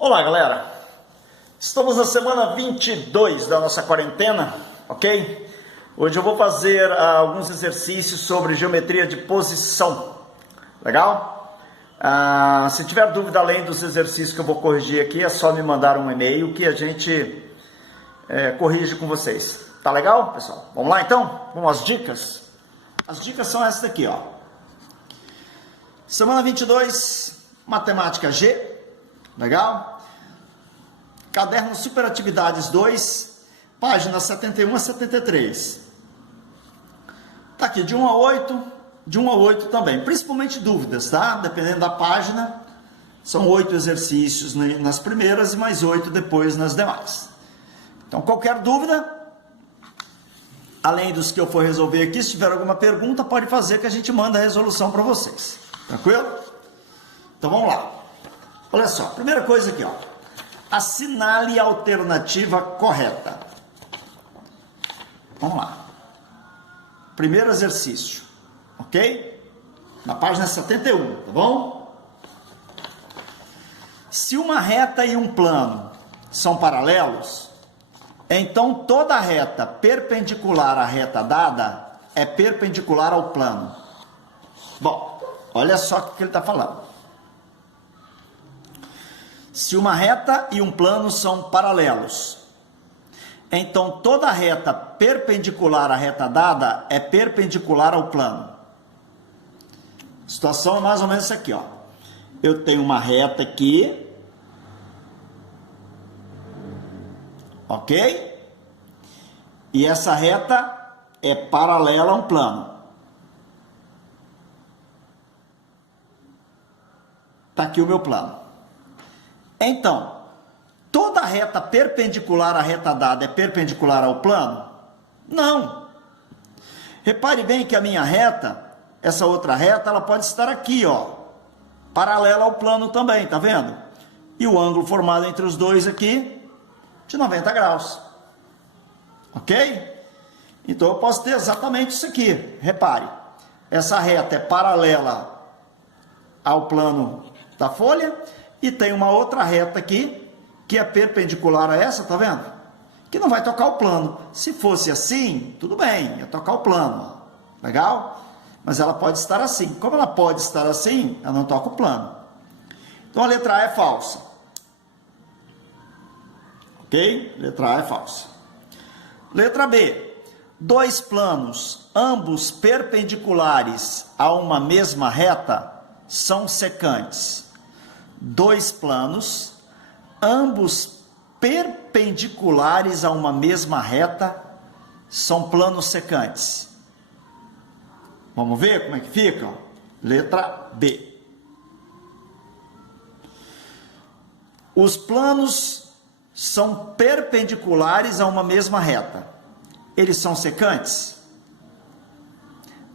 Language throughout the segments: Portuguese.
Olá, galera! Estamos na semana 22 da nossa quarentena, ok? Hoje eu vou fazer alguns exercícios sobre geometria de posição, legal? Se tiver dúvida além dos exercícios que eu vou corrigir aqui, é só me mandar um e-mail que a gente corrige com vocês. Tá legal, pessoal? Vamos lá então? Vamos às dicas? As dicas são essas daqui, ó. Semana 22, Matemática G. Legal? Caderno Superatividades 2, páginas 71 a 73. Tá aqui de 1 a 8, de 1 a 8 também, principalmente dúvidas, tá? Dependendo da página, são 8 exercícios nas primeiras e mais 8 depois nas demais. Então, qualquer dúvida, além dos que eu for resolver aqui, se tiver alguma pergunta, pode fazer que a gente manda a resolução para vocês. Tranquilo? Então, vamos lá. Olha só, primeira coisa aqui, ó. Assinale a alternativa correta. Vamos lá. Primeiro exercício, ok? Na página 71, tá bom? Se uma reta e um plano são paralelos, então toda reta perpendicular à reta dada é perpendicular ao plano. Bom, olha só o que ele está falando. Se uma reta e um plano são paralelos, então toda reta perpendicular à reta dada é perpendicular ao plano. A situação é mais ou menos essa aqui, ó. Eu tenho uma reta aqui, ok? E essa reta é paralela a um plano. Tá aqui o meu plano. Então, toda reta perpendicular à reta dada é perpendicular ao plano? Não. Repare bem que a minha reta, essa outra reta, ela pode estar aqui, ó, paralela ao plano também, tá vendo? E o ângulo formado entre os dois aqui, de 90 graus. Ok? Então, eu posso ter exatamente isso aqui. Repare, essa reta é paralela ao plano da folha, e tem uma outra reta aqui, que é perpendicular a essa, tá vendo? Que não vai tocar o plano. Se fosse assim, tudo bem, ia tocar o plano. Legal? Mas ela pode estar assim. Como ela pode estar assim, ela não toca o plano. Então a letra A é falsa. Ok? Letra A é falsa. Letra B. Dois planos, ambos perpendiculares a uma mesma reta, são secantes. Dois planos, ambos perpendiculares a uma mesma reta, são planos secantes. Vamos ver como é que fica? Letra B. Os planos são perpendiculares a uma mesma reta. Eles são secantes?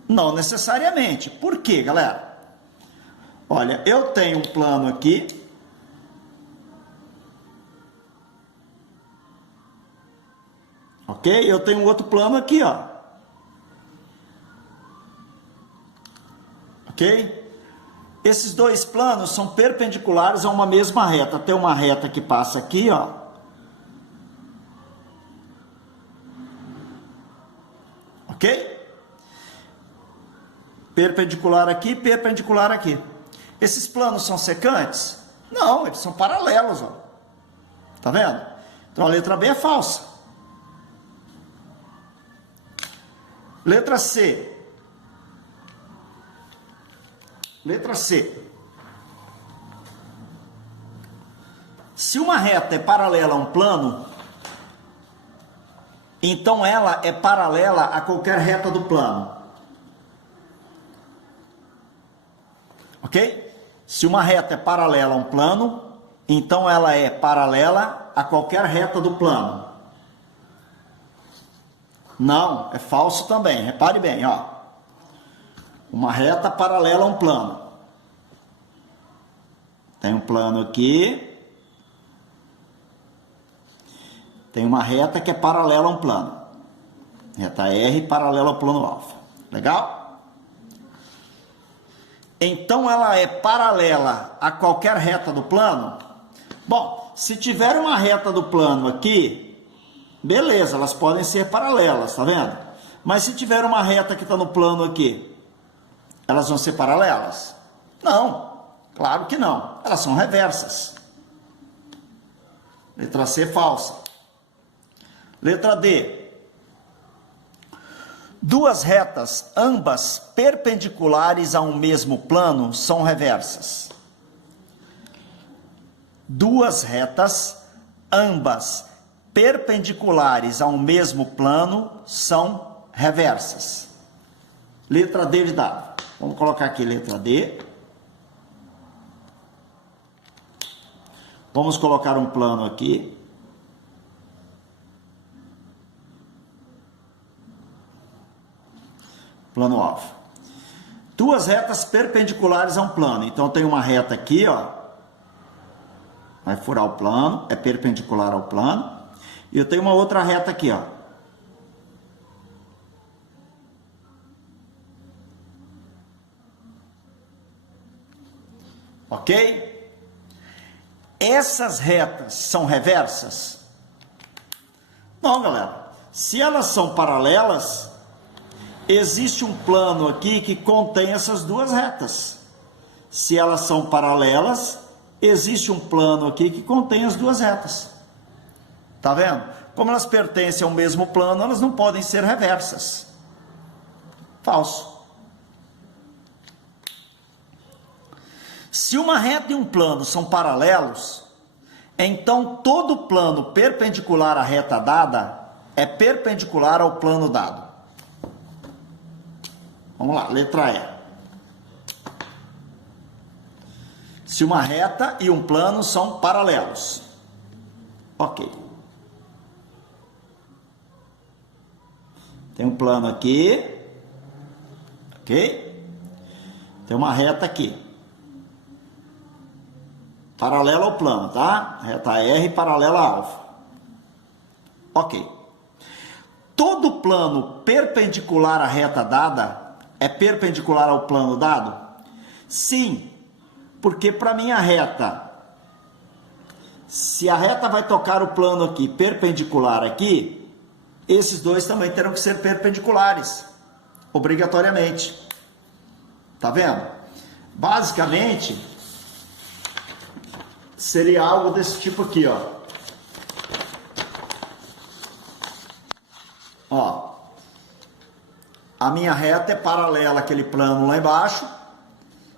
Não necessariamente. Por quê, galera? Olha, eu tenho um plano aqui, ok? Eu tenho um outro plano aqui, ó, ok? Esses dois planos são perpendiculares a uma mesma reta. Tem uma reta que passa aqui, ó, ok? Perpendicular aqui, perpendicular aqui. Esses planos são secantes? Não, eles são paralelos, ó. Tá vendo? Então a letra B é falsa. Letra C. Letra C. Se uma reta é paralela a um plano, então ela é paralela a qualquer reta do plano. Ok? Se uma reta é paralela a um plano, então ela é paralela a qualquer reta do plano. Não, é falso também. Repare bem, ó. Uma reta paralela a um plano. Tem um plano aqui. Tem uma reta que é paralela a um plano. Reta R paralela ao plano alfa. Legal? Então ela é paralela a qualquer reta do plano? Bom, se tiver uma reta do plano aqui, beleza, elas podem ser paralelas, tá vendo? Mas se tiver uma reta que está no plano aqui, elas vão ser paralelas? Não, claro que não. Elas são reversas. Letra C, falsa. Letra D. Duas retas, ambas perpendiculares a um mesmo plano, são reversas. Duas retas, ambas perpendiculares a um mesmo plano, são reversas. Letra D de dado. Vamos colocar aqui letra D. Vamos colocar um plano aqui. Plano alvo. Duas retas perpendiculares a um plano. Então tem uma reta aqui, ó. Vai furar o plano, é perpendicular ao plano. E eu tenho uma outra reta aqui, ó. Ok? Essas retas são reversas? Não, galera. Se elas são paralelas, existe um plano aqui que contém essas duas retas. Se elas são paralelas, existe um plano aqui que contém as duas retas. Tá vendo? Como elas pertencem ao mesmo plano, elas não podem ser reversas. Falso. Se uma reta e um plano são paralelos, então todo plano perpendicular à reta dada é perpendicular ao plano dado. Vamos lá, letra E. Se uma reta e um plano são paralelos. Ok. Tem um plano aqui. Ok? Tem uma reta aqui. Paralela ao plano, tá? Reta R paralela ao alvo. Ok. Todo plano perpendicular à reta dada é perpendicular ao plano dado? Sim, porque para minha reta, se a reta vai tocar o plano aqui perpendicular aqui, esses dois também terão que ser perpendiculares, obrigatoriamente. Tá vendo? Basicamente, seria algo desse tipo aqui, ó. Ó. A minha reta é paralela àquele plano lá embaixo,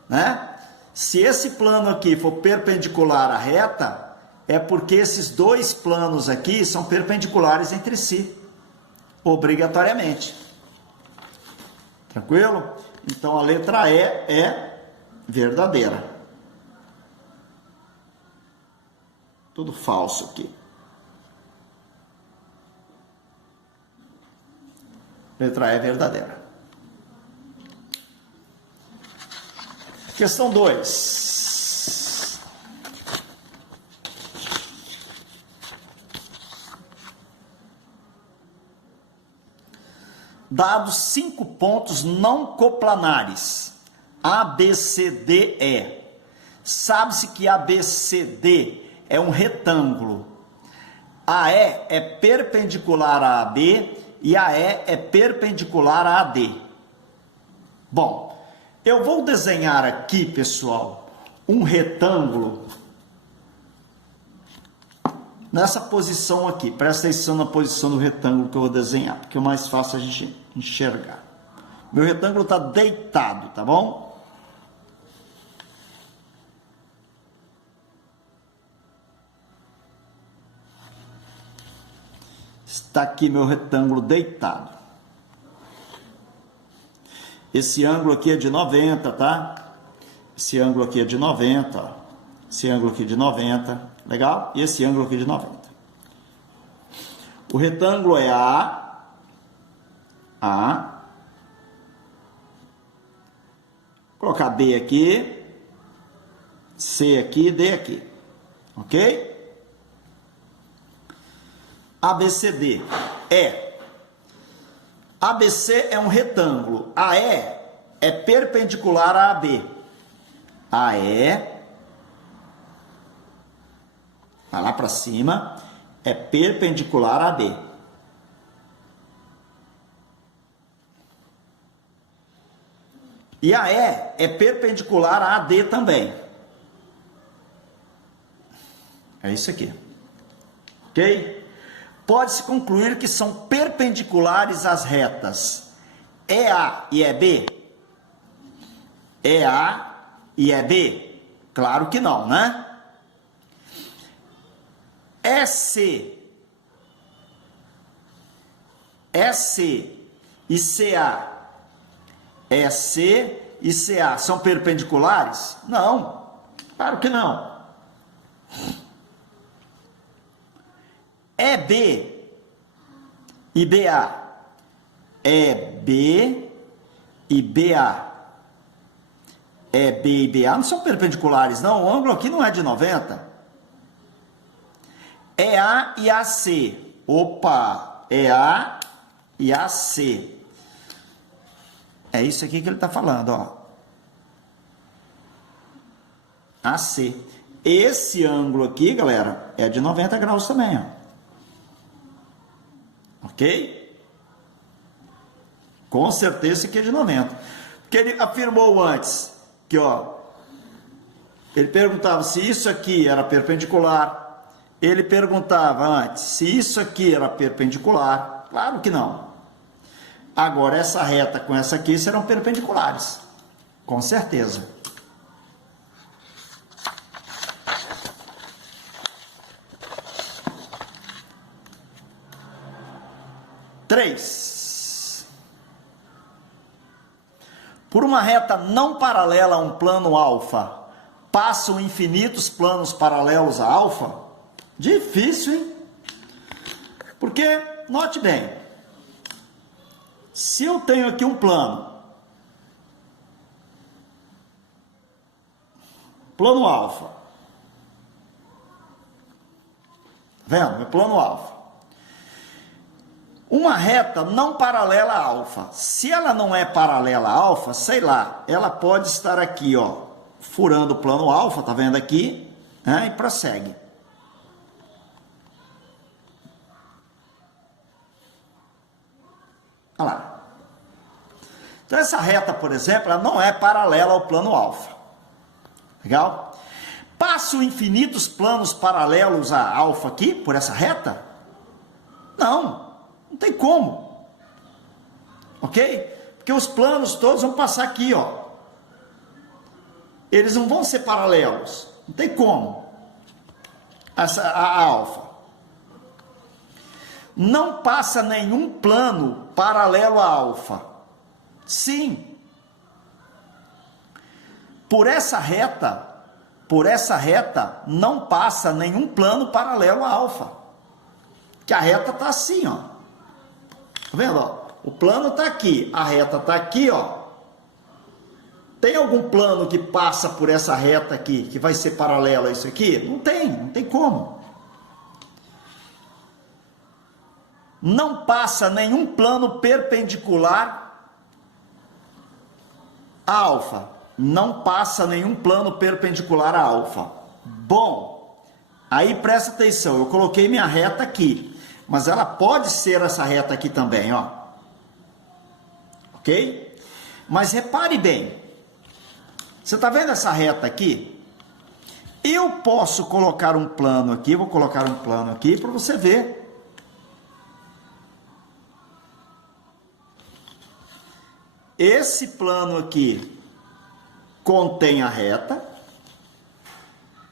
né? Se esse plano aqui for perpendicular à reta, é porque esses dois planos aqui são perpendiculares entre si, obrigatoriamente. Tranquilo? Então a letra E é verdadeira. Tudo falso aqui. Letra E é verdadeira. Questão 2. Dados 5 pontos não coplanares, A, B, C, D, E. Sabe-se que ABCD é um retângulo. AE é perpendicular a AB e AE é perpendicular a AD. Bom, eu vou desenhar aqui, pessoal, um retângulo nessa posição aqui. Presta atenção na posição do retângulo que eu vou desenhar, porque é mais fácil a gente enxergar. Meu retângulo está deitado, tá bom? Está aqui meu retângulo deitado. Esse ângulo aqui é de 90, tá? Esse ângulo aqui é de 90, ó. Esse ângulo aqui de 90, legal? E esse ângulo aqui de 90. O retângulo é A. Vou colocar B aqui, C aqui, D aqui, ok? ABCD é. ABC é um retângulo. AE é perpendicular a AB. AE vai lá para cima, é perpendicular a AD. E a E é perpendicular a AD também. É isso aqui. Ok? Pode-se concluir que são perpendiculares às retas EA e EB? EA e EB? Claro que não, né? EC e CA, EC e CA são perpendiculares? Não, claro que não. EB e BA, EB e BA, EB e BA não são perpendiculares, não. O ângulo aqui não é de 90. EA e AC, opa, EA e AC. É isso aqui que ele está falando, ó. AC. Esse ângulo aqui, galera, é de 90 graus também, ó. Ok? Com certeza esse aqui é de 90. Porque ele afirmou antes que, ó, ele perguntava se isso aqui era perpendicular. Ele perguntava antes se isso aqui era perpendicular. Claro que não. Agora, essa reta com essa aqui serão perpendiculares. Com certeza. Três. Por uma reta não paralela a um plano alfa, passam infinitos planos paralelos a alfa? Difícil, hein? Porque, note bem, se eu tenho aqui um plano alfa, vendo? Meu plano alfa. Uma reta não paralela a alfa. Se ela não é paralela a alfa, sei lá, ela pode estar aqui, ó, furando o plano alfa, tá vendo aqui? E prossegue. Olha lá. Então, essa reta, por exemplo, ela não é paralela ao plano alfa. Legal? Passo infinitos planos paralelos a alfa aqui, por essa reta? Não tem como. Ok? Porque os planos todos vão passar aqui, ó. Eles não vão ser paralelos. Não tem como. A alfa. Não passa nenhum plano paralelo a alfa. Sim. Por essa reta, não passa nenhum plano paralelo a alfa. Que a reta está assim, ó. Tá vendo, ó? O plano está aqui, a reta está aqui, ó. Tem algum plano que passa por essa reta aqui, que vai ser paralelo a isso aqui? Não tem como. Não passa nenhum plano perpendicular a alfa. Não passa nenhum plano perpendicular a alfa. Bom, aí presta atenção, eu coloquei minha reta aqui, mas ela pode ser essa reta aqui também, ó. Ok? Mas repare bem, você está vendo essa reta aqui? Eu posso colocar um plano aqui, vou colocar um plano aqui para você ver. Esse plano aqui contém a reta,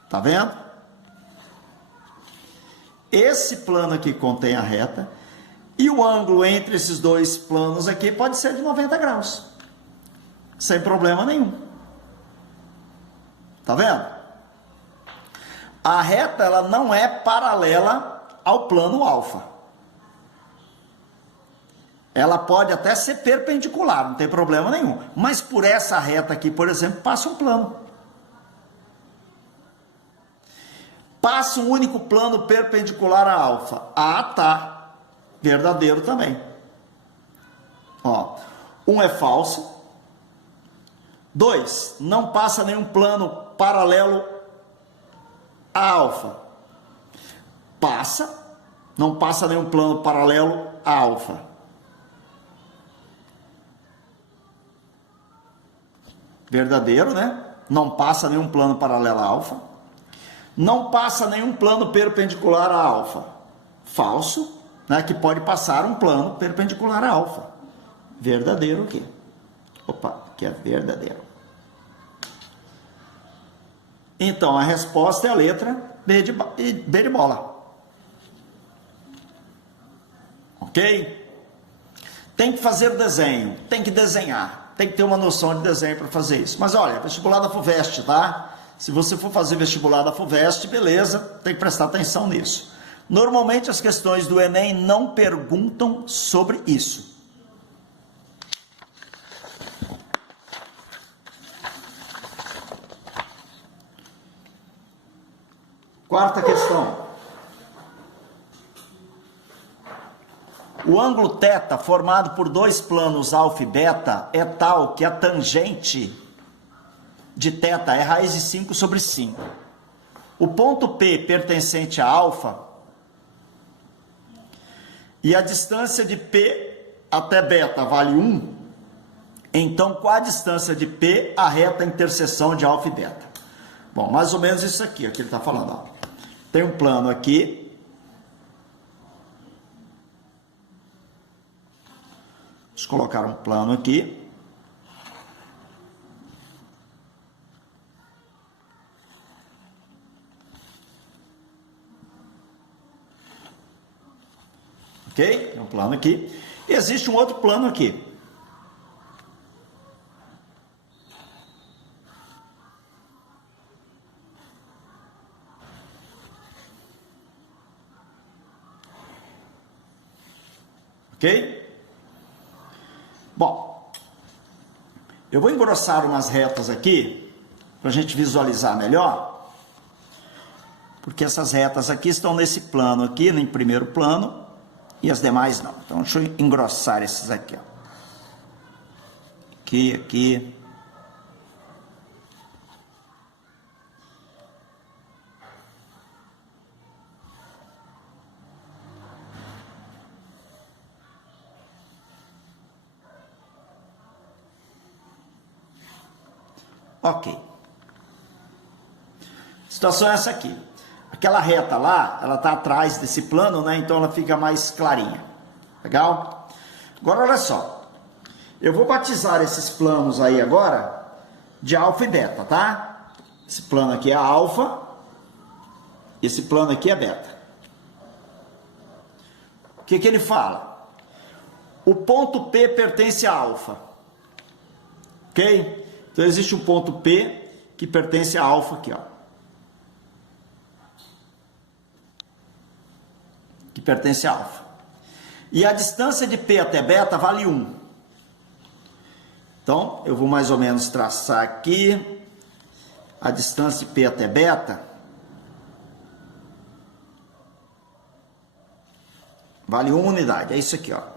tá vendo? Esse plano aqui contém a reta, e o ângulo entre esses dois planos aqui pode ser de 90 graus, sem problema nenhum. Tá vendo? A reta, ela não é paralela ao plano alfa. Ela pode até ser perpendicular, não tem problema nenhum. Mas por essa reta aqui, por exemplo, passa um plano. Passa um único plano perpendicular a alfa. Ah, tá. Verdadeiro também. Ó, um é falso. 2, não passa nenhum plano paralelo a alfa. Passa, não passa nenhum plano paralelo a alfa. Verdadeiro, né? Não passa nenhum plano paralelo a alfa. Não passa nenhum plano perpendicular a alfa. Falso, né? Que pode passar um plano perpendicular a alfa. Verdadeiro o quê? Opa, que é verdadeiro. Então, a resposta é a letra B de bola. Ok? Tem que fazer o desenho, tem que desenhar, tem que ter uma noção de desenho para fazer isso. Mas olha, vestibular da FUVEST, tá? Se você for fazer vestibular da FUVEST, beleza, tem que prestar atenção nisso. Normalmente as questões do Enem não perguntam sobre isso. Quarta questão. O ângulo θ formado por dois planos alfa e beta é tal que a tangente de θ é raiz de 5 sobre 5. O ponto P pertencente a alfa e a distância de P até beta vale 1. Então, qual a distância de P à reta interseção de alfa e beta? Bom, mais ou menos isso aqui, ó, que ele está falando. Ó. Tem um plano aqui. Vamos colocar um plano aqui. Ok? Tem um plano aqui. E existe um outro plano aqui. Ok? Bom, eu vou engrossar umas retas aqui, para a gente visualizar melhor, porque essas retas aqui estão nesse plano aqui, no primeiro plano, e as demais não. Então, deixa eu engrossar esses aqui, ó. Aqui, aqui. Ok. A situação é essa aqui. Aquela reta lá, ela está atrás desse plano, né? Então ela fica mais clarinha. Legal? Agora olha só. Eu vou batizar esses planos aí agora de alfa e beta, tá? Esse plano aqui é alfa. Esse plano aqui é beta. O que que ele fala? O ponto P pertence a alfa. Ok? Então, existe um ponto P que pertence a alfa aqui, ó. Que pertence a alfa. E a distância de P até beta vale 1. Então, eu vou mais ou menos traçar aqui a distância de P até beta. Vale 1 unidade. É isso aqui, ó.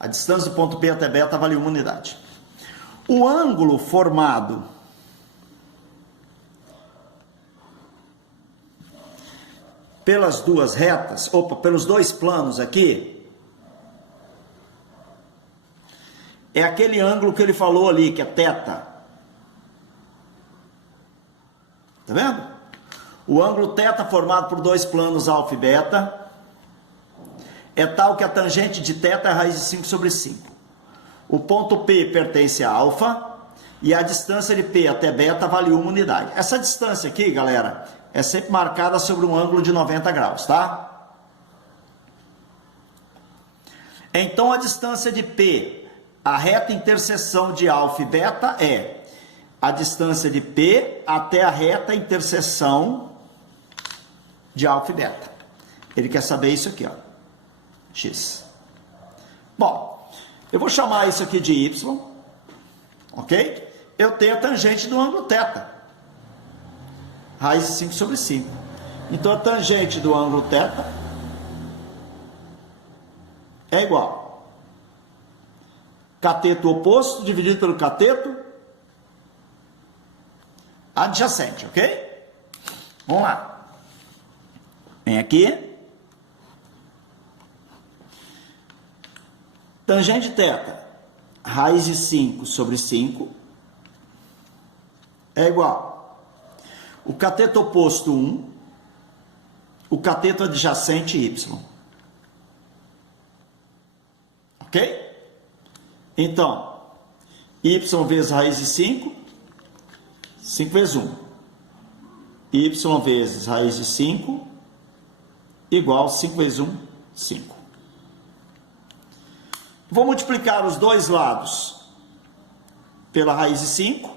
A distância do ponto P até beta vale 1 unidade. O ângulo formado pelas duas retas, pelos dois planos aqui, é aquele ângulo que ele falou ali, que é θ. Tá vendo? O ângulo θ formado por dois planos alfa e beta é tal que a tangente de θ é raiz de 5 sobre 5. O ponto P pertence a alfa e a distância de P até beta vale 1 unidade. Essa distância aqui, galera, é sempre marcada sobre um ângulo de 90 graus, tá? Então, a distância de P, a reta interseção de alfa e beta é a distância de P até a reta interseção de alfa e beta. Ele quer saber isso aqui, ó. X. Bom, eu vou chamar isso aqui de Y, ok? Eu tenho a tangente do ângulo θ, raiz de 5 sobre 5. Então, a tangente do ângulo θ é igual cateto oposto dividido pelo cateto adjacente, ok? Vamos lá. Vem aqui. Tangente θ, raiz de 5 sobre 5 é igual. O cateto oposto 1, o cateto adjacente y. Ok? Então, y vezes raiz de 5, 5 vezes 1. Y vezes raiz de 5 igual 5 vezes 1, 5. Vou multiplicar os dois lados pela raiz de 5,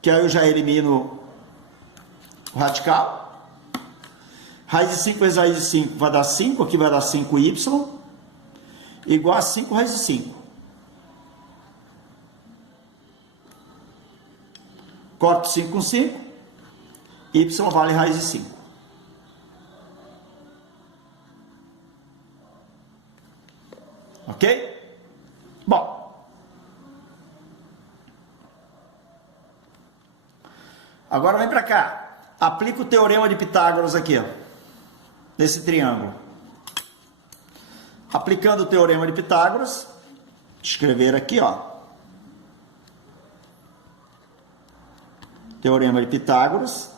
que aí eu já elimino o radical. Raiz de 5 vezes raiz de 5 vai dar 5, aqui vai dar 5y, igual a 5 raiz de 5. Corto 5 com 5, y vale raiz de 5. Ok? Bom. Agora vem para cá. Aplica o teorema de Pitágoras aqui, ó, nesse triângulo. Aplicando o teorema de Pitágoras, escrever aqui, ó. Teorema de Pitágoras.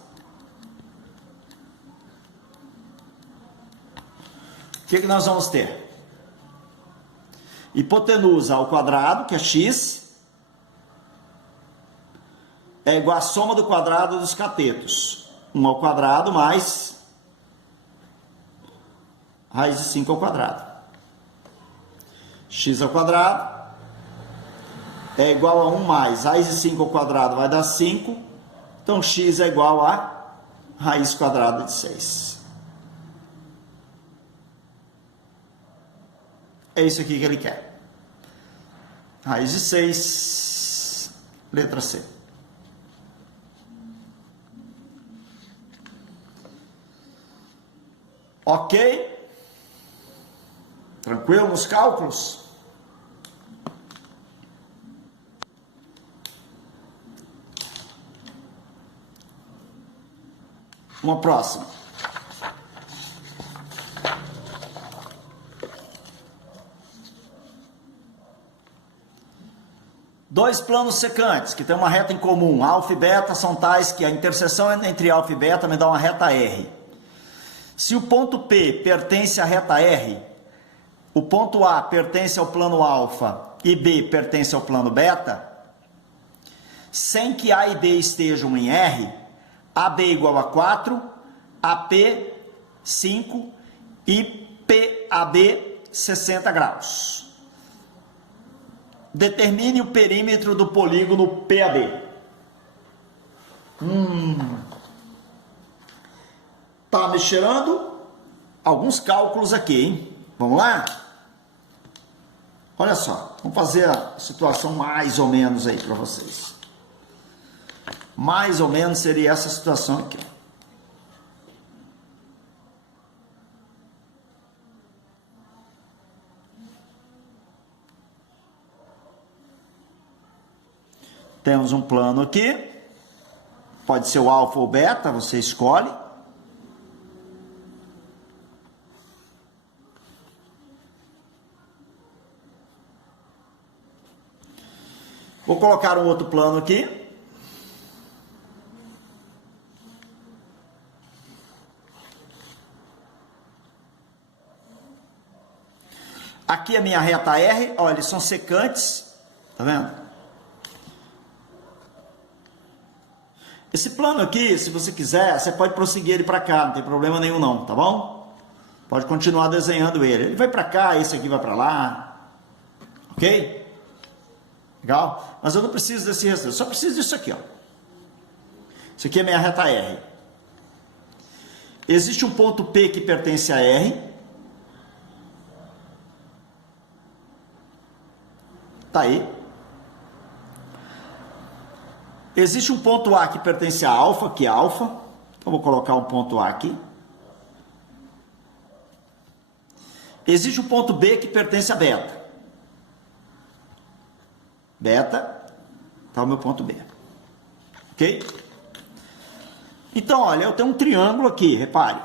O que nós vamos ter? Hipotenusa ao quadrado, que é x, é igual à soma do quadrado dos catetos. 1 ao quadrado mais raiz de 5 ao quadrado. X ao quadrado é igual a 1 mais raiz de 5 ao quadrado vai dar 5. Então, x é igual a raiz quadrada de 6. É isso aqui que ele quer. Raiz de 6, letra C. Ok? Tranquilo nos cálculos? Uma próxima. Dois planos secantes que têm uma reta em comum, alfa e beta, são tais que a interseção entre alfa e beta me dá uma reta R. Se o ponto P pertence à reta R, o ponto A pertence ao plano alfa e B pertence ao plano beta, sem que A e B estejam em R, AB igual a 4, AP 5 e PAB 60 graus. Determine o perímetro do polígono PAB. Tá me cheirando alguns cálculos aqui, hein? Vamos lá? Olha só, vamos fazer a situação mais ou menos aí para vocês. Mais ou menos seria essa situação aqui. Temos um plano aqui. Pode ser o alfa ou beta, você escolhe. Vou colocar um outro plano aqui. Aqui a minha reta R, olha, eles são secantes, tá vendo? Esse plano aqui, se você quiser, você pode prosseguir ele para cá, não tem problema nenhum não, tá bom? Pode continuar desenhando ele. Ele vai para cá, esse aqui vai para lá, ok? Legal? Mas eu não preciso desse resto, eu só preciso disso aqui, ó. Isso aqui é minha reta R. Existe um ponto P que pertence a R. Tá aí. Existe um ponto A que pertence a alfa, que é alfa. Então, vou colocar um ponto A aqui. Existe um ponto B que pertence a beta. Beta, tá o meu ponto B. Ok? ok? Então, olha, eu tenho um triângulo aqui, repare.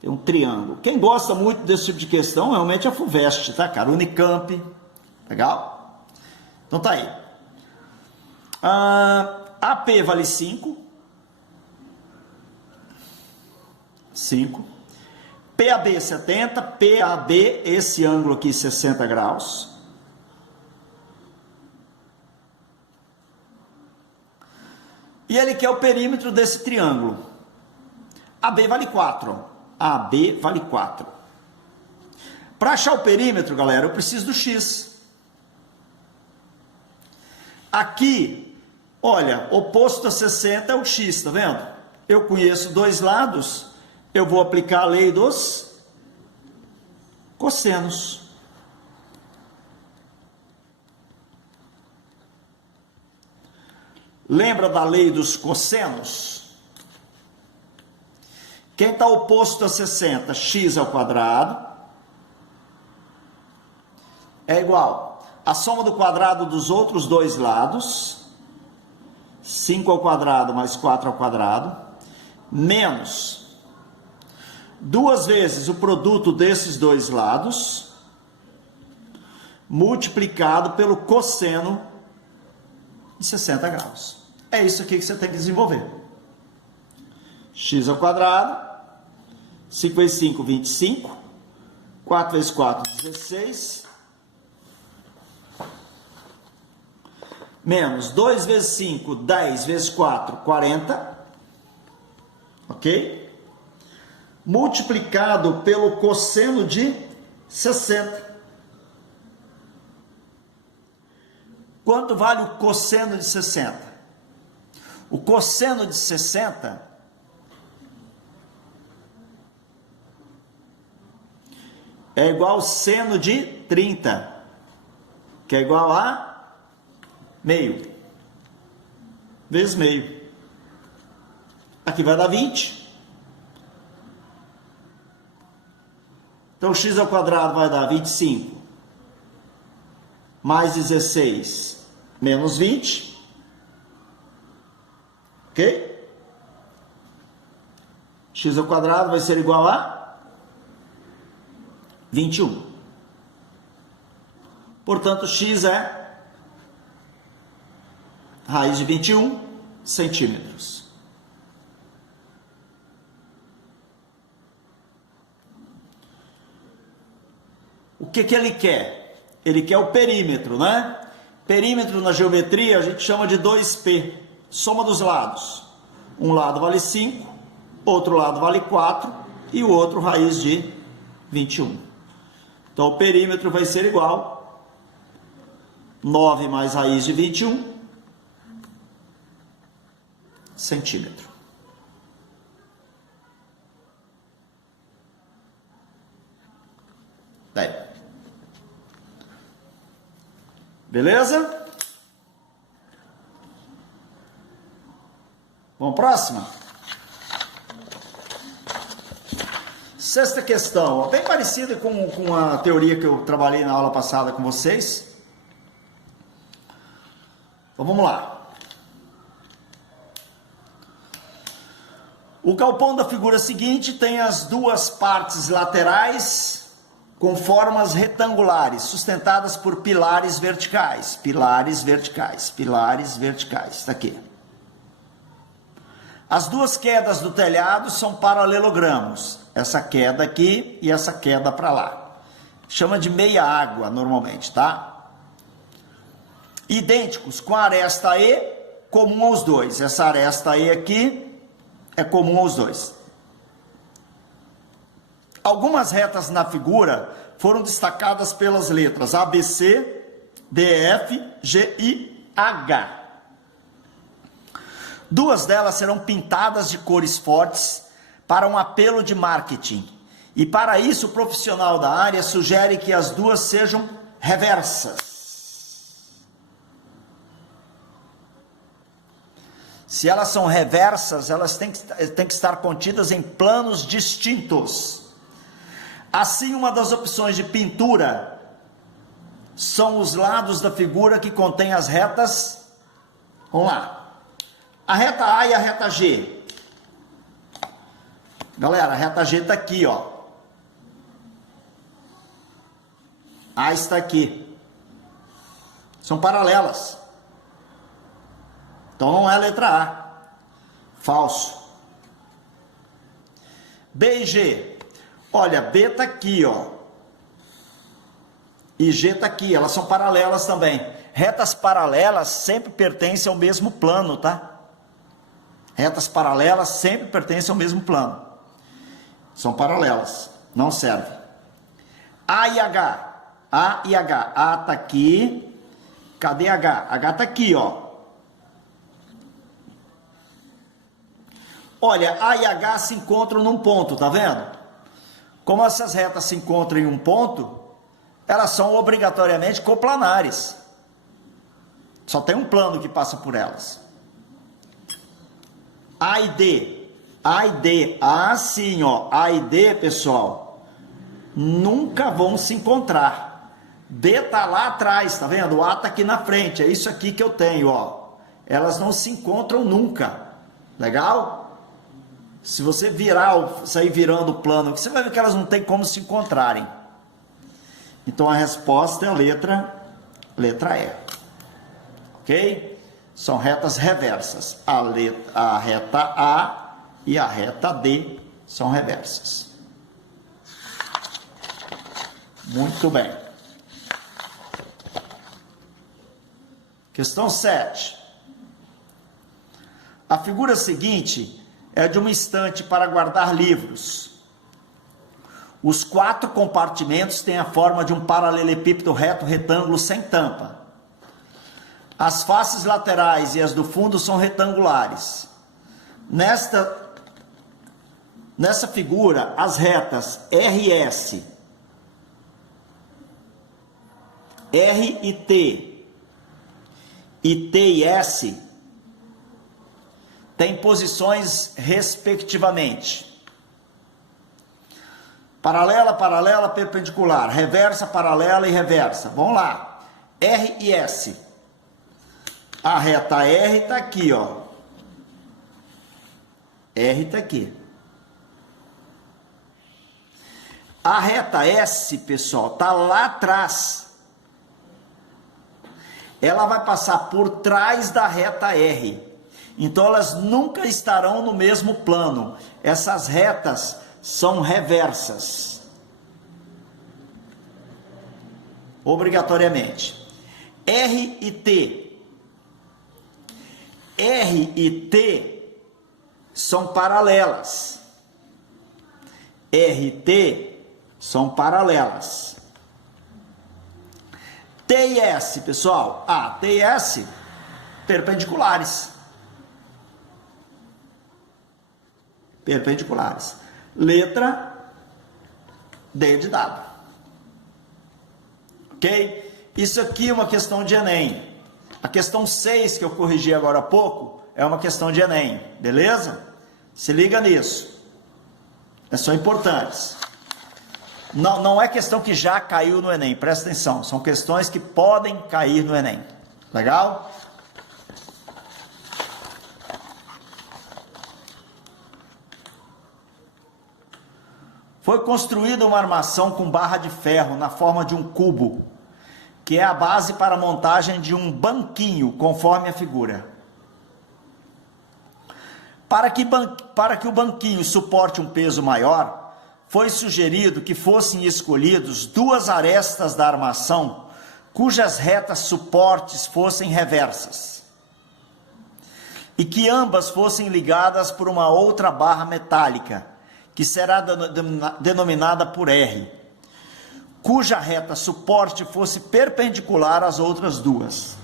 Tem um triângulo. Quem gosta muito desse tipo de questão, realmente é a FUVEST, tá, cara? Unicamp, legal? Então tá aí. AP vale 5. 5. PAB 70, PAB, esse ângulo aqui 60 graus. E ele quer o perímetro desse triângulo. AB vale 4. AB vale 4. Para achar o perímetro, galera, eu preciso do X. Aqui, olha, oposto a 60 é o X, tá vendo? Eu conheço dois lados, eu vou aplicar a lei dos cossenos. Lembra da lei dos cossenos? Quem está oposto a 60, x ao quadrado, é igual a soma do quadrado dos outros dois lados, 5 ao quadrado mais 4 ao quadrado, menos 2 vezes o produto desses dois lados, multiplicado pelo cosseno de 60 graus. É isso aqui que você tem que desenvolver. X ao quadrado, 5 vezes 5, 25, 4 vezes 4, 16, menos 2 vezes 5, 10 vezes 4, 40, ok? Multiplicado pelo cosseno de 60. Quanto vale o cosseno de 60? O cosseno de 60 é igual ao seno de 30, que é igual a meio, vezes meio. Aqui vai dar 20. Então, x ao quadrado vai dar 25, mais 16, menos 20. Ok? X ao quadrado vai ser igual a 21. Portanto, x é raiz de 21 centímetros. O que que ele quer? Ele quer o perímetro, né? Perímetro na geometria a gente chama de 2P, soma dos lados. Um lado vale 5, outro lado vale 4 e o outro raiz de 21. Então, o perímetro vai ser igual 9 mais raiz de 21 centímetro. Daí. Beleza? Vamos próxima? Sexta questão, bem parecida com a teoria que eu trabalhei na aula passada com vocês. Então vamos lá. O galpão da figura seguinte tem as duas partes laterais com formas retangulares, sustentadas por pilares verticais. Pilares verticais, pilares verticais. Está aqui. As duas quedas do telhado são paralelogramos. Essa queda aqui e essa queda para lá. Chama de meia água normalmente, tá? Idênticos com a aresta E comum aos dois. Essa aresta E aqui é comum aos dois. Algumas retas na figura foram destacadas pelas letras ABC, DF, G e H. Duas delas serão pintadas de cores fortes para um apelo de marketing. E para isso o profissional da área sugere que as duas sejam reversas. Se elas são reversas, elas têm que estar contidas em planos distintos. Assim, uma das opções de pintura são os lados da figura que contém as retas. Vamos lá. A reta A e a reta G. Galera, a reta G está aqui, ó. A está aqui. São paralelas. Então não é a letra A. Falso. B e G. Olha, B está aqui, ó. E G está aqui. Elas são paralelas também. Retas paralelas sempre pertencem ao mesmo plano, tá? Retas paralelas sempre pertencem ao mesmo plano. São paralelas. Não serve. A e H. A e H. A está aqui. Cadê H? H está aqui, ó. Olha, A e H se encontram num ponto, tá vendo? Como essas retas se encontram em um ponto, elas são obrigatoriamente coplanares. Só tem um plano que passa por elas. A e D. A e D. Assim, ó. A e D, pessoal, nunca vão se encontrar. D tá lá atrás, tá vendo? O A tá aqui na frente. É isso aqui que eu tenho, ó. Elas não se encontram nunca. Legal? Se você sair virando o plano, você vai ver que elas não tem como se encontrarem. Então a resposta é a letra E. Ok? São retas reversas. A reta A e a reta D são reversas. Muito bem. Questão 7. A figura seguinte é de uma estante para guardar livros. Os 4 compartimentos têm a forma de um paralelepípedo reto retângulo sem tampa. As faces laterais e as do fundo são retangulares. Nessa figura, as retas R e S, R e T e S têm posições respectivamente. Paralela, paralela, perpendicular. Reversa, paralela e reversa. Vamos lá. R e S. A reta R está aqui, ó. R está aqui. A reta S, pessoal, está lá atrás. Ela vai passar por trás da reta R. Então elas nunca estarão no mesmo plano. Essas retas são reversas. Obrigatoriamente. R e T. R e T são paralelas. R e T são paralelas. T e S, pessoal. T e S, perpendiculares. Perpendiculares. Letra D de dado. Ok? Isso aqui é uma questão de Enem. A questão 6 que eu corrigi agora há pouco é uma questão de Enem. Beleza? Se liga nisso. São importantes. Não é questão que já caiu no Enem. Presta atenção. São questões que podem cair no Enem. Legal? Foi construída uma armação com barra de ferro na forma de um cubo, que é a base para a montagem de um banquinho, conforme a figura. Para que o banquinho suporte um peso maior, foi sugerido que fossem escolhidos 2 arestas da armação, cujas retas suportes fossem reversas, e que ambas fossem ligadas por uma outra barra metálica, que será denominada por R, cuja reta suporte fosse perpendicular às outras 2.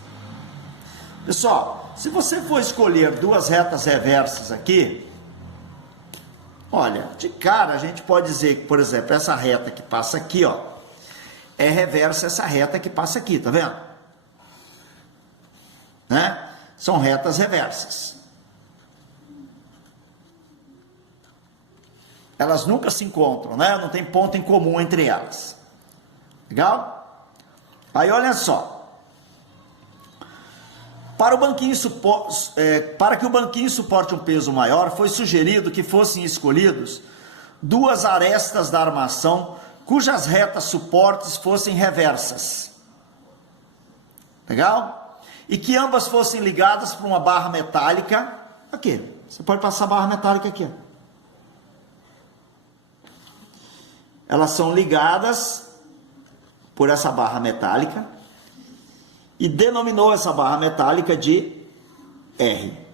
Pessoal, se você for escolher 2 retas reversas aqui, olha, de cara a gente pode dizer que, por exemplo, essa reta que passa aqui, ó, é reversa essa reta que passa aqui, tá vendo? Né? São retas reversas. Elas nunca se encontram, né? Não tem ponto em comum entre elas. Legal? Aí olha só. Para que o banquinho suporte um peso maior, foi sugerido que fossem escolhidos duas arestas da armação cujas retas suportes fossem reversas. Legal? E que ambas fossem ligadas por uma barra metálica. Aqui, você pode passar a barra metálica aqui. Elas são ligadas por essa barra metálica e denominou essa barra metálica de R.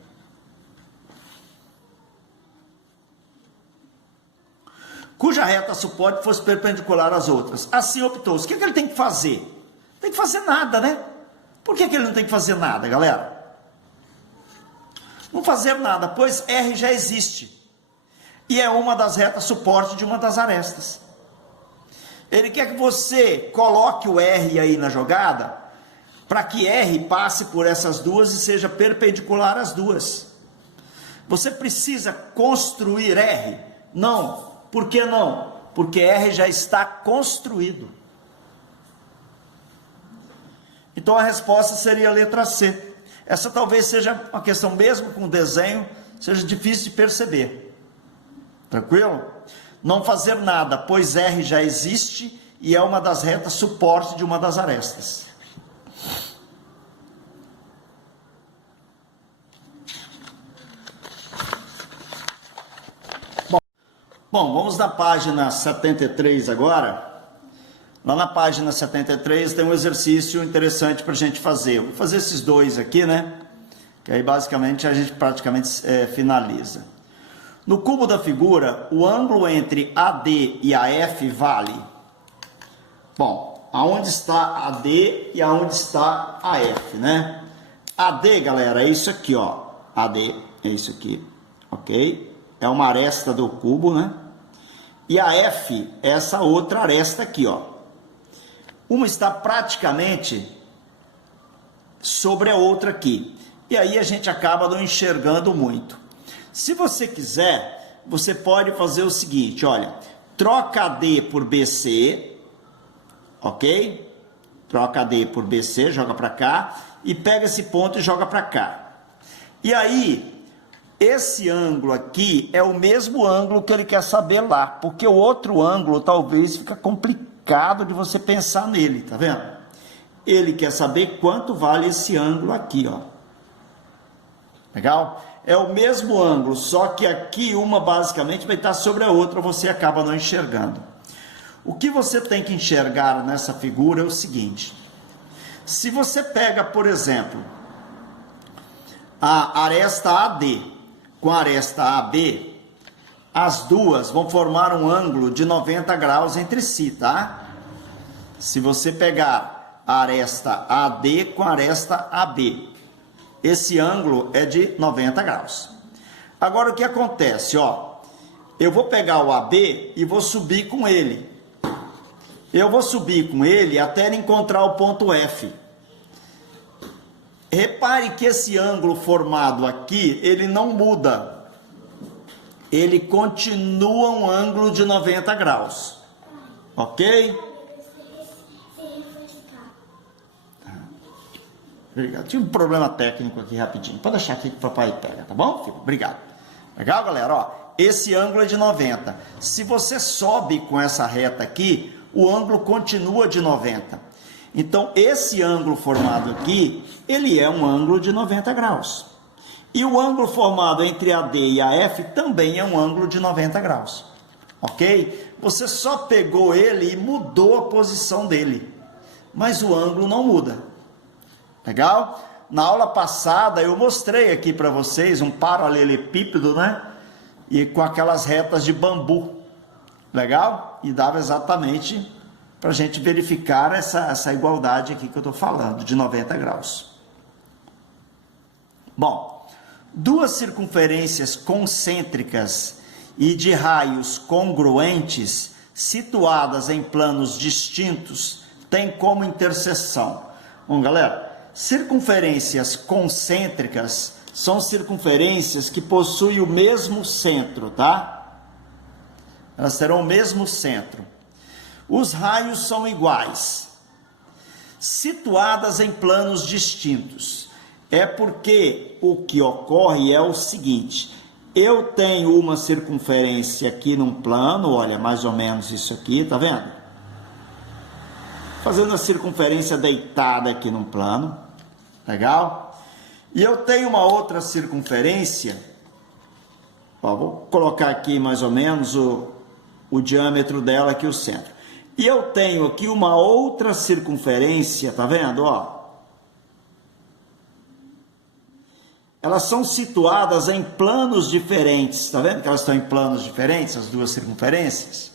Cuja reta suporte fosse perpendicular às outras. Assim optou-se. O que ele tem que fazer? Não tem que fazer nada, né? Por que ele não tem que fazer nada, galera? Não fazer nada, pois R já existe. E é uma das retas suporte de uma das arestas. Ele quer que você coloque o R aí na jogada, para que R passe por essas duas e seja perpendicular às duas. Você precisa construir R? Não. Por que não? Porque R já está construído. Então a resposta seria a letra C. Essa talvez seja uma questão, mesmo com desenho, seja difícil de perceber. Tranquilo? Não fazer nada, pois R já existe e é uma das retas suporte de uma das arestas. Bom, vamos na página 73 agora. Lá na página 73 tem um exercício interessante para a gente fazer. Eu vou fazer esses dois aqui, né? Que aí basicamente a gente praticamente finaliza. No cubo da figura, o ângulo entre AD e AF vale. Bom, aonde está AD e aonde está AF, né? AD, galera, é isso aqui, ó. AD é isso aqui, ok? É uma aresta do cubo, né? E a F é essa outra aresta aqui, ó. Uma está praticamente sobre a outra aqui. E aí a gente acaba não enxergando muito. Se você quiser, você pode fazer o seguinte, olha. Troca AD por BC, ok? Troca AD por BC, joga para cá. E pega esse ponto e joga para cá. E aí, esse ângulo aqui é o mesmo ângulo que ele quer saber lá, porque o outro ângulo talvez fica complicado de você pensar nele, tá vendo? Ele quer saber quanto vale esse ângulo aqui, ó. Legal? É o mesmo ângulo, só que aqui uma basicamente vai estar sobre a outra, você acaba não enxergando. O que você tem que enxergar nessa figura é o seguinte. Se você pega, por exemplo, a aresta AD com a aresta AB, as duas vão formar um ângulo de 90 graus entre si, tá? Se você pegar a aresta AD com a aresta AB, esse ângulo é de 90 graus. Agora o que acontece, ó? Eu vou pegar o AB e vou subir com ele. Eu vou subir com ele até ele encontrar o ponto F. Repare que esse ângulo formado aqui, ele não muda. Ele continua um ângulo de 90 graus. Ok? Obrigado. Tive um problema técnico aqui rapidinho. Pode deixar aqui que o papai pega, tá bom, filho? Obrigado. Legal, galera? Ó, esse ângulo é de 90. Se você sobe com essa reta aqui, o ângulo continua de 90. Então, esse ângulo formado aqui, ele é um ângulo de 90 graus. E o ângulo formado entre a D e a F também é um ângulo de 90 graus. Ok? Você só pegou ele e mudou a posição dele. Mas o ângulo não muda. Legal? Na aula passada, eu mostrei aqui para vocês um paralelepípedo, né? E com aquelas retas de bambu. Legal? E dava exatamente para a gente verificar essa igualdade aqui que eu estou falando, de 90 graus. Bom, duas circunferências concêntricas e de raios congruentes, situadas em planos distintos, têm como interseção. Bom, galera, circunferências concêntricas são circunferências que possuem o mesmo centro, tá? Elas terão o mesmo centro. Os raios são iguais, situadas em planos distintos. É porque o que ocorre é o seguinte: eu tenho uma circunferência aqui num plano, olha, mais ou menos isso aqui, tá vendo? Fazendo a circunferência deitada aqui num plano, legal? E eu tenho uma outra circunferência, ó, vou colocar aqui mais ou menos o diâmetro dela aqui, o centro. E eu tenho aqui uma outra circunferência, tá vendo, ó? Elas são situadas em planos diferentes, tá vendo que elas estão em planos diferentes, as duas circunferências?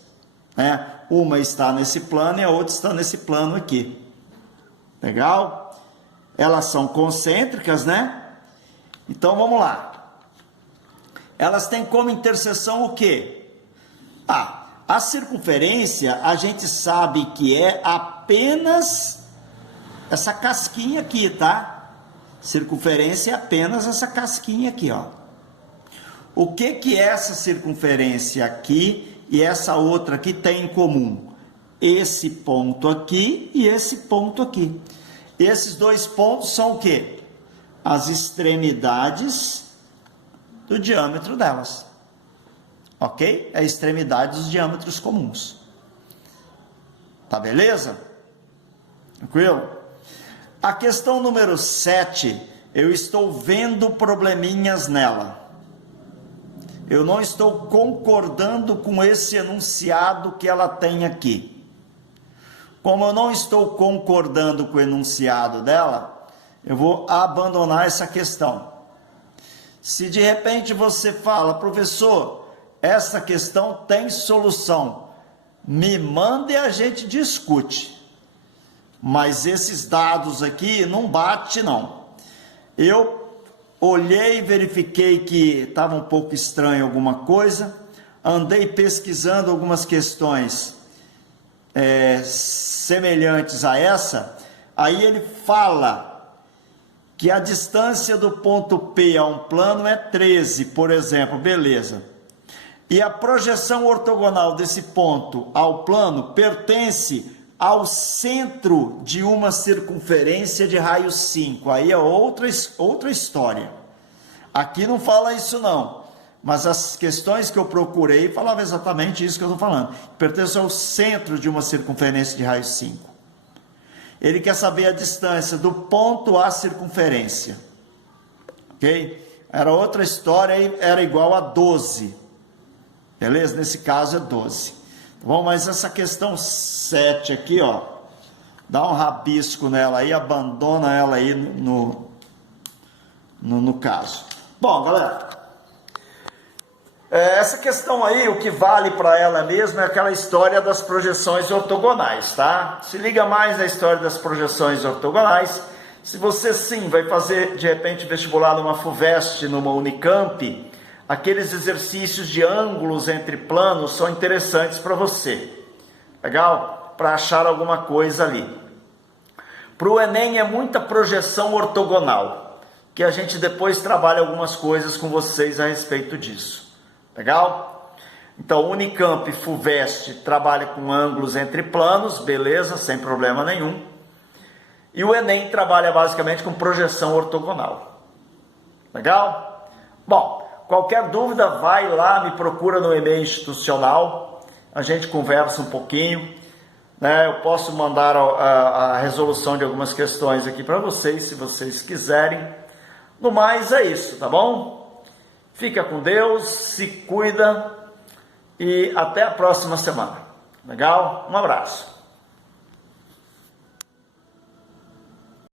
Né? Uma está nesse plano e a outra está nesse plano aqui. Legal? Elas são concêntricas, né? Então, vamos lá. Elas têm como interseção o quê? A circunferência, a gente sabe que é apenas essa casquinha aqui, tá? Circunferência é apenas essa casquinha aqui, ó. O que é essa circunferência aqui e essa outra aqui tem em comum? Esse ponto aqui e esse ponto aqui. Esses dois pontos são o quê? As extremidades do diâmetro delas. Ok? É a extremidade dos diâmetros comuns. Tá beleza? Tranquilo? A questão número 7, eu estou vendo probleminhas nela. Eu não estou concordando com esse enunciado que ela tem aqui. Como eu não estou concordando com o enunciado dela, eu vou abandonar essa questão. Se de repente você fala, professor, essa questão tem solução, me manda e a gente discute. Mas esses dados aqui não bate não. Eu olhei e verifiquei que estava um pouco estranho alguma coisa, andei pesquisando algumas questões semelhantes a essa, aí ele fala que a distância do ponto P a um plano é 13, por exemplo, beleza. E a projeção ortogonal desse ponto ao plano pertence ao centro de uma circunferência de raio 5. Aí é outra história. Aqui não fala isso não, mas as questões que eu procurei falavam exatamente isso que eu estou falando. Pertence ao centro de uma circunferência de raio 5. Ele quer saber a distância do ponto à circunferência. Ok? Era outra história e era igual a 12. Beleza? Nesse caso é 12. Bom, mas essa questão 7 aqui, ó, dá um rabisco nela aí, abandona ela aí no caso. Bom, galera, essa questão aí, o que vale para ela mesmo é aquela história das projeções ortogonais, tá? Se liga mais na história das projeções ortogonais. Se você sim vai fazer, de repente, vestibular numa FUVEST, numa Unicamp, aqueles exercícios de ângulos entre planos são interessantes para você. Legal? Para achar alguma coisa ali. Para o Enem é muita projeção ortogonal, que a gente depois trabalha algumas coisas com vocês a respeito disso. Legal? Então, Unicamp, FUVEST trabalha com ângulos entre planos, beleza, sem problema nenhum. E o Enem trabalha basicamente com projeção ortogonal. Legal? Bom, qualquer dúvida, vai lá, me procura no e-mail institucional, a gente conversa um pouquinho, né? Eu posso mandar a resolução de algumas questões aqui para vocês, se vocês quiserem. No mais, é isso, tá bom? Fica com Deus, se cuida e até a próxima semana. Legal? Um abraço.